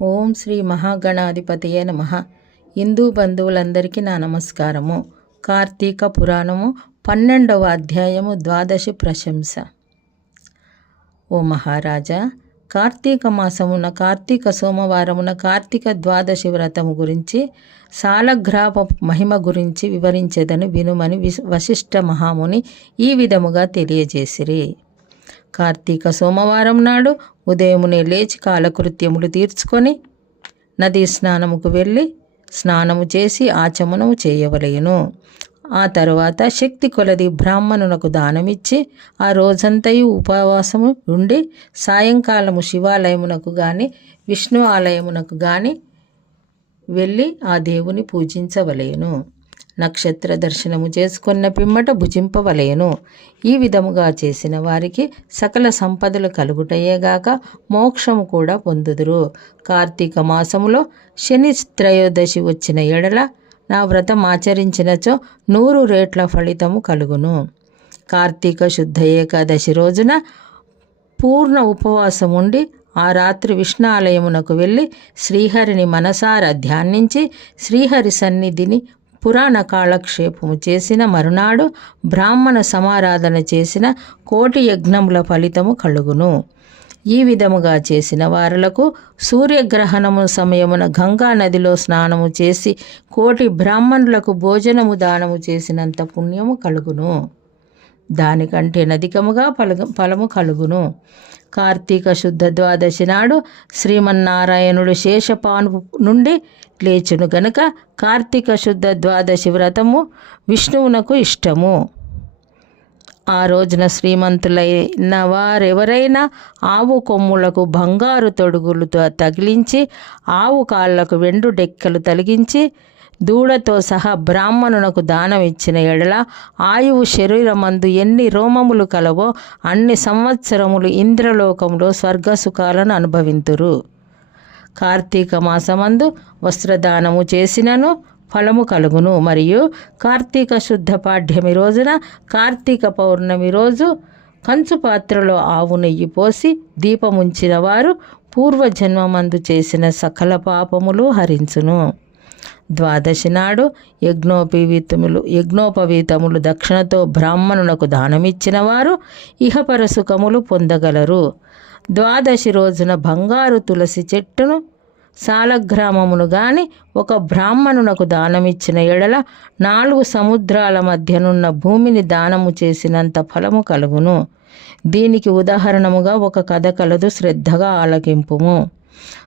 ఓం శ్రీ మహాగణాధిపతయే నమః. హిందూ బంధువులందరికీ నా నమస్కారము. కార్తీక పురాణము 12వ అధ్యాయము ద్వాదశి ప్రశంస. ఓ మహారాజా, కార్తీక మాసమున కార్తీక సోమవారమున కార్తీక ద్వాదశి వ్రతము గురించి సాలగ్రామ మహిమ గురించి వివరించేదని వినుమని వశిష్ఠ మహాముని ఈ విధముగా తెలియజేసిరి. కార్తీక సోమవారం నాడు ఉదయమునే లేచి కాలకృత్యములు తీర్చుకొని నదీ స్నానముకు వెళ్ళి స్నానము చేసి ఆచమనము చేయవలెను. ఆ తరువాత శక్తి కొలది బ్రాహ్మణునకు దానమిచ్చి ఆ రోజంతయు ఉపవాసము ఉండి సాయంకాలము శివాలయమునకు గాని విష్ణు ఆలయమునకు గాని వెళ్ళి ఆ దేవుని పూజించవలెను. నక్షత్ర దర్శనము చేసుకున్న పిమ్మట భుజింపవలెను. ఈ విధముగా చేసిన వారికి సకల సంపదలు కలుగుటయేగాక మోక్షము కూడా పొందుదురు. కార్తీక మాసములో శని త్రయోదశి వచ్చిన ఎడల నా వ్రతం ఆచరించినచో 100 రెట్ల ఫలితము కలుగును. కార్తీక శుద్ధ ఏకాదశి రోజున పూర్ణ ఉపవాసం ఉండి ఆ రాత్రి విష్ణు ఆలయమునకు వెళ్ళి శ్రీహరిని మనసారా ధ్యానించి శ్రీహరి సన్నిధిని పురాణ కాలక్షేపము చేసిన మరునాడు బ్రాహ్మణ సమారాధన చేసిన 1,000,000 యజ్ఞముల ఫలితము కలుగును. ఈ విధముగా చేసిన వారులకు సూర్యగ్రహణము సమయమున గంగా నదిలో స్నానము చేసి 1,000,000 బ్రాహ్మణులకు భోజనము దానము చేసినంత పుణ్యము కలుగును. దానికంటే అధికముగా ఫలము కలుగును. కార్తీక శుద్ధ ద్వాదశి నాడు శ్రీమన్నారాయణుడు శేషపాను నుండి లేచును గనుక కార్తీక శుద్ధ ద్వాదశి వ్రతము విష్ణువునకు ఇష్టము. ఆ రోజున శ్రీమంతులైన వారెవరైనా ఆవు కొమ్ములకు బంగారు తొడుగులతో తగిలించి ఆవు కాళ్లకు వెండు డెక్కలు తొలగించి దూడతో సహా బ్రాహ్మణునకు దానం ఇచ్చిన ఎడల ఆయువు శరీరమందు ఎన్ని రోమములు కలవో అన్ని సంవత్సరములు ఇంద్రలోకంలో స్వర్గసుఖాలను అనుభవింతురు. కార్తీక మాసమందు వస్త్రదానము చేసినను ఫలము కలుగును. మరియు కార్తీక శుద్ధ పాడ్యమి రోజున కార్తీక పౌర్ణమి రోజు కంచు పాత్రలో ఆవు నెయ్యి పోసి దీపముంచిన వారు పూర్వజన్మమందు చేసిన సకల పాపములు హరించును. ద్వాదశి నాడు యజ్ఞోపవీతములు దక్షిణతో బ్రాహ్మణునకు దానమిచ్చిన వారు ఇహపర సుఖములు పొందగలరు. ద్వాదశి రోజున బంగారు తులసి చెట్టును సాలగ్రామమును గాని ఒక బ్రాహ్మణునకు దానమిచ్చిన ఎడల 4 సముద్రాల మధ్యనున్న భూమిని దానము చేసినంత ఫలము కలుగును. దీనికి ఉదాహరణముగా ఒక కథ కలదు, శ్రద్ధగా ఆలకింపుము.